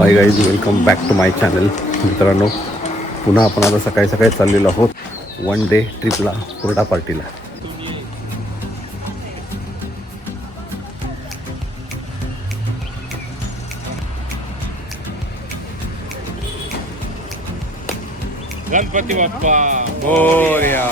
High guys, welcome back to my channel. मित्रांनो, पुन्हा आपण आता सकाळी सकाळी चाललेलो आहोत वन डे ट्रिपला, हुरडा पार्टीला. Ganpati Bappa Morya.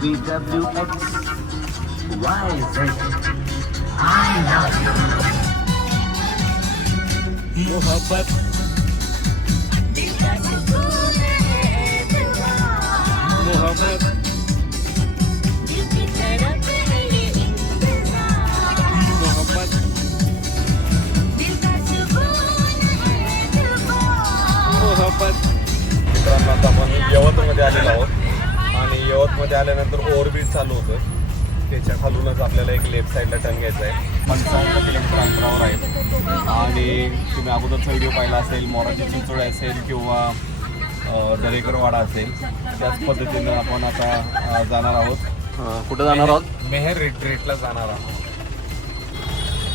VWX, YZ, I love you. मोहब्बत मोहब्बत मोहब्बत मोहब्बत. मित्रांनो, आता आपण यवतमध्ये आलेलो आहोत आणि यवतमध्ये आल्यानंतर ओव्हरब्रिज चालू होतं. त्याच्या खालूनच आपल्याला एक लेफ्ट साईडला टर्न घ्यायचा आहे. 55 किलोमीटर अंतरावर आहे आणि तुम्ही अगोदरचा व्हिडिओ पाहिला असेल, मोराची चिंचोळी असेल किंवा दरेकरवाडा असेल, त्याच पद्धतीनं आपण आता जाणार आहोत. कुठं जाणार आहोत? मेहर रिट्रीटला जाणार आहोत.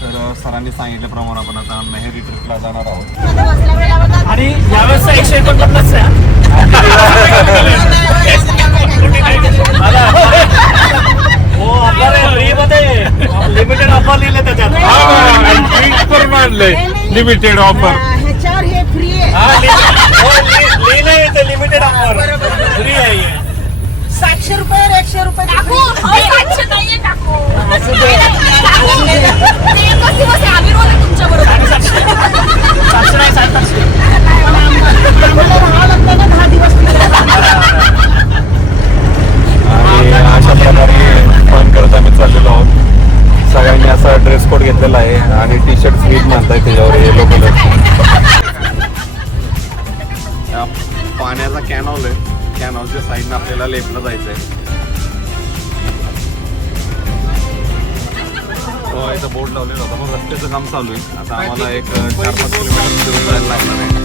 तर सरांनी सांगितल्याप्रमाणे आपण आता मेहर रिट्रीटला जाणार आहोत. आणि यावेळेस 149 लिमिटेड ऑफर लिहिले त्याच्यात. करून आणलंय लिमिटेड ऑफर. ह्याच्यावर हे फ्री आहे. लिहिलंय लिमिटेड ऑफर फ्री आहे. 700 रुपयावर 100 रुपये काकू, अहो, 700 नाहीये काकू. असू दे. काकू, ते एकच दिवस आहे, आम्ही रोज आहे तुमच्याबरोबर. सातशे नाही, 700. आम्हाला राहावं लागतं ना 10 दिवस आणि अशा प्रकारे फन करत आम्ही चाललेलो आहोत. सगळ्यांनी असा ड्रेस कोड घेतलेला आहे आणि टी शर्ट स्वीट म्हणताय त्याच्यावर येलो कलर. पाण्याचा कॅन हाऊस आहे. कॅन हाऊसच्या साईडनं आपल्याला लेफ्टला जायचं आहे. इथं बोर्ड लावलेला होता, पण रस्त्याचं काम चालू आहे. आता आम्हाला एक 4-5 किलोमीटर दूर जायला लागणार आहे.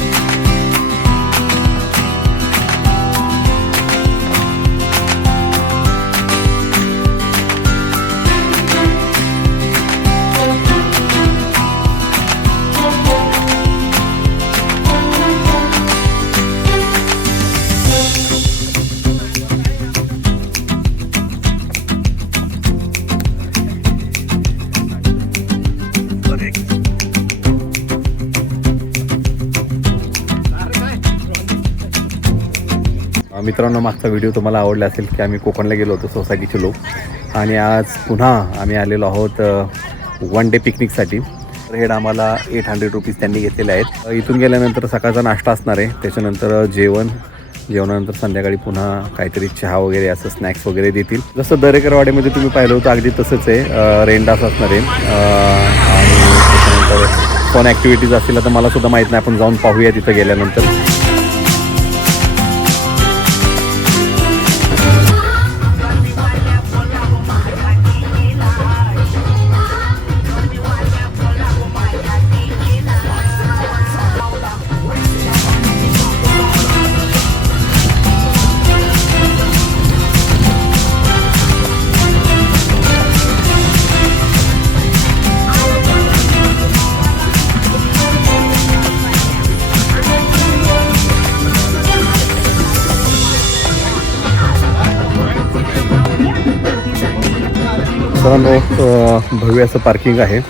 मित्रांनो, मागचा व्हिडिओ तुम्हाला आवडला असेल की आम्ही कोकणला गेलो होतो सोसायटीचे लोक, आणि आज पुन्हा आम्ही आलेलो आहोत वन डे पिकनिकसाठी. हेड आम्हाला 800 रुपीज त्यांनी घेतलेले आहेत. इथून गेल्यानंतर सकाळचा नाश्ता असणार आहे, त्याच्यानंतर जेवणानंतर संध्याकाळी पुन्हा काहीतरी चहा वगैरे असं स्नॅक्स वगैरे देतील. जसं दरेकरवाड्यामध्ये तुम्ही पाहिलं होतं अगदी तसंच आहे. रेनडान्स असणार आहे आणि त्याच्यानंतर फन ॲक्टिव्हिटीज असतील. आता मला सुद्धा माहीत नाही, आपण जाऊन पाहूया तिथं गेल्यानंतर. भव्य असं पार्किंग आहे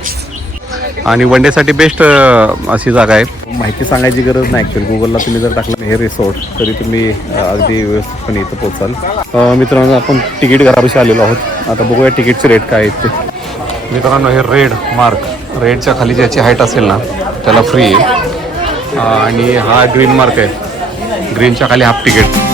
आणि वन डेसाठी बेस्ट अशी जागा आहे. माहिती सांगायची गरज नाही ॲक्च्युअली. गुगलला तुम्ही जर टाकलं हे रिसॉर्ट तरी तुम्ही अगदी व्यवस्थितपणे इथं पोचाल. मित्रांनो, आपण तिकीट घरापाशी आलेलो आहोत. आता बघूया तिकीटचे रेट काय आहेत ते. मित्रांनो, हे रेड मार्क, रेडच्या खाली ज्याची हाईट असेल ना त्याला फ्री आहे, आणि हा ग्रीन मार्क आहे, ग्रीनच्या खाली हाफ तिकीट.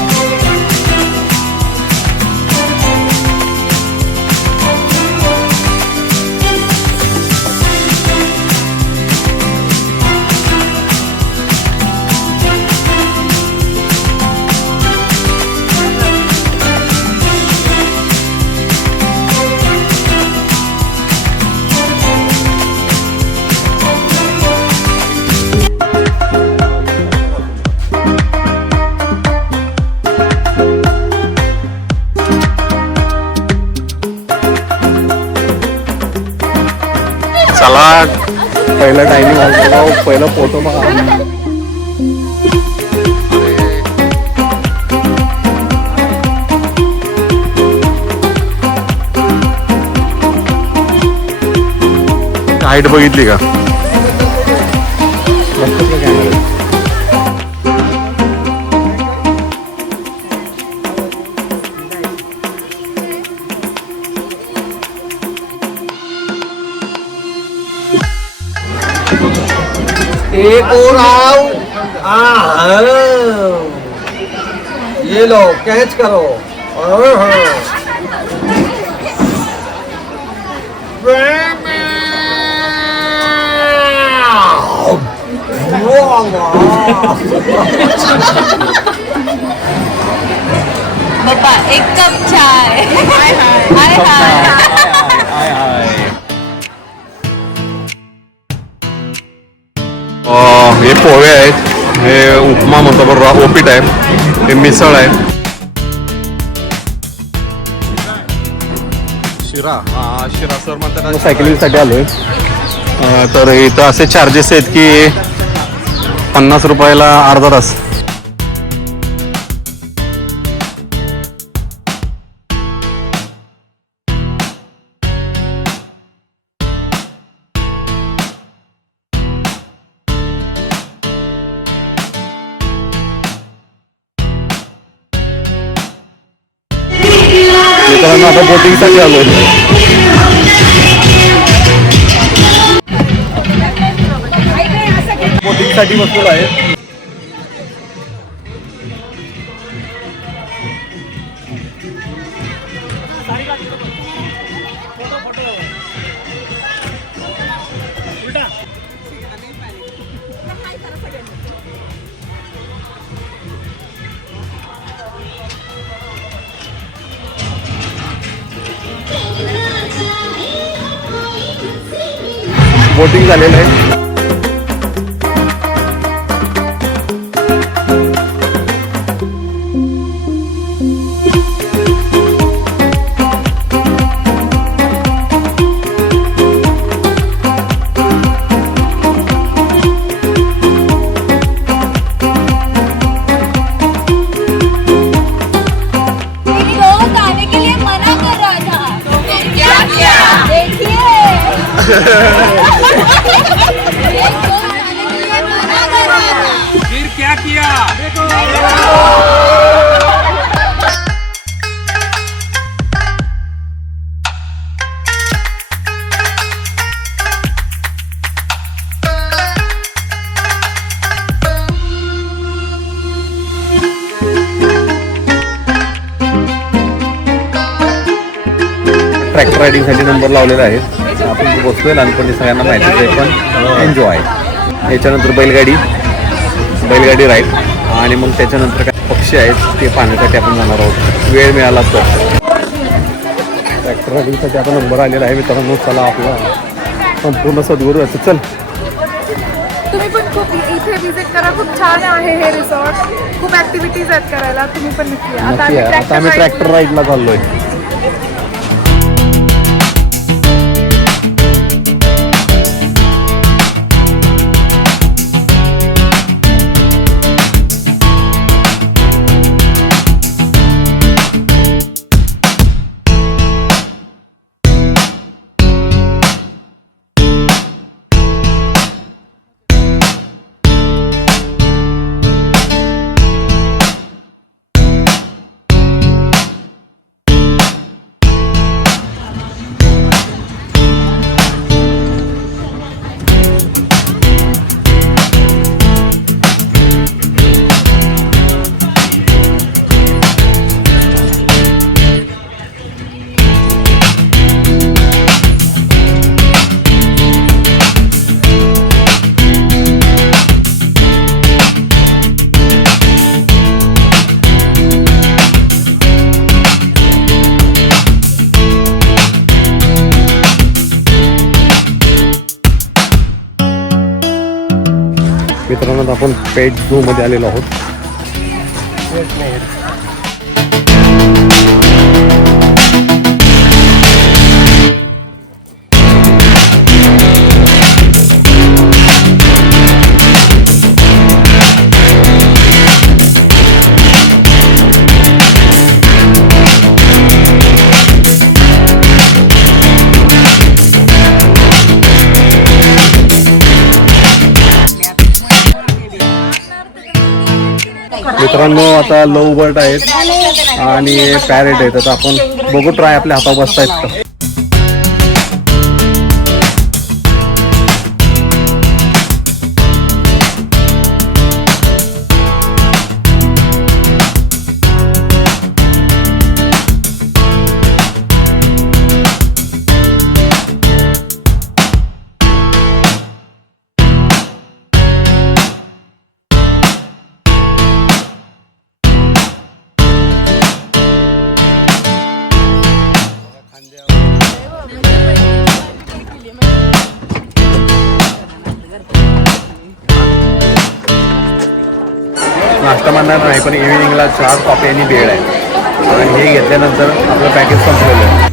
चला पहिला टायमिंग आला, पहिला फोटो बघा. हाईट बघितली का? एक और आओ. ये लो कैच करो. पप्पा एक कप चाय. हाय हाय हाय हाय. हे पोहे आहेत, हे उपमा म्हणतो बरोबर, ओपीट आहे, हे मिसळ आहे, शिरा. हा शिरा सर म्हणतात. सायकलिंगसाठी आलोय. तर इथं असे चार्जेस आहेत की 50 रुपयाला अर्धा तास. मित्रांनो आता बोटिंगसाठी आलोय. बोटिंगसाठी बसलेलो आहे. बोटिंग झालेलं आहे. फिर क्या किया? ट्रॅक्टर रायडिंगसाठी नंबर लावलेला आहे. आपण बसलोय, लहानपणी सगळ्यांना माहितीच आहे, पण एन्जॉय. याच्यानंतर बैलगाडी राईड, आणि मग त्याच्यानंतर काय पक्षी आहेत ते पाहण्यासाठी आपण जाणार आहोत, वेळ मिळाला तर. ट्रॅक्टर रायडिंगसाठी आता नंबर आलेला आहे मित्रांनो. चला आपला संपूर्ण सद्गुरू असं. चल तुम्ही पण खूप इथे विजिट करा, खूप छान आहे हे रिसॉर्ट. खूप ऍक्टिव्हिटीज आहेत करायला, तुम्ही पण नक्की या. नक्की आहे. आता आम्ही ट्रॅक्टर राईडला चाललोय. मित्रांनो आपण पेट झू मध्ये आलेलो आहोत. मित्रांनो आता लव बर्ड आहेत आणि पॅरेट आहेत. आता आपण बघू ट्राय आपल्या हातावर बसतायत का. नाश्ता म्हणणार नाही पण इव्हिनिंगला 4 कॉफी आणि बेड आहे आणि हे घेतल्यानंतर आपलं पॅकेज संपलेलं आहे.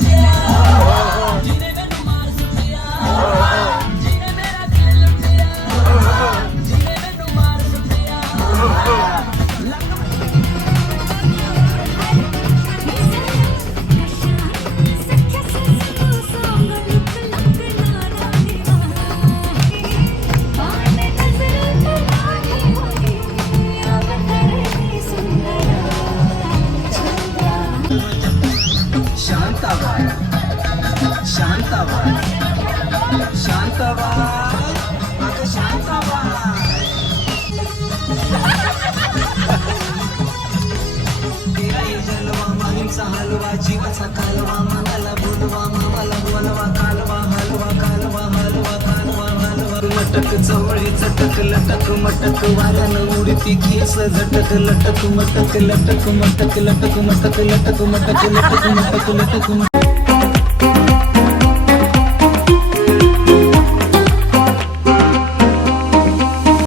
मटक चवळी चटक लटक मटक वाऱ्यानं उडती केस झटक लटक मटक लटक मटक लटक मटक लटक मटक लटक लटक मटक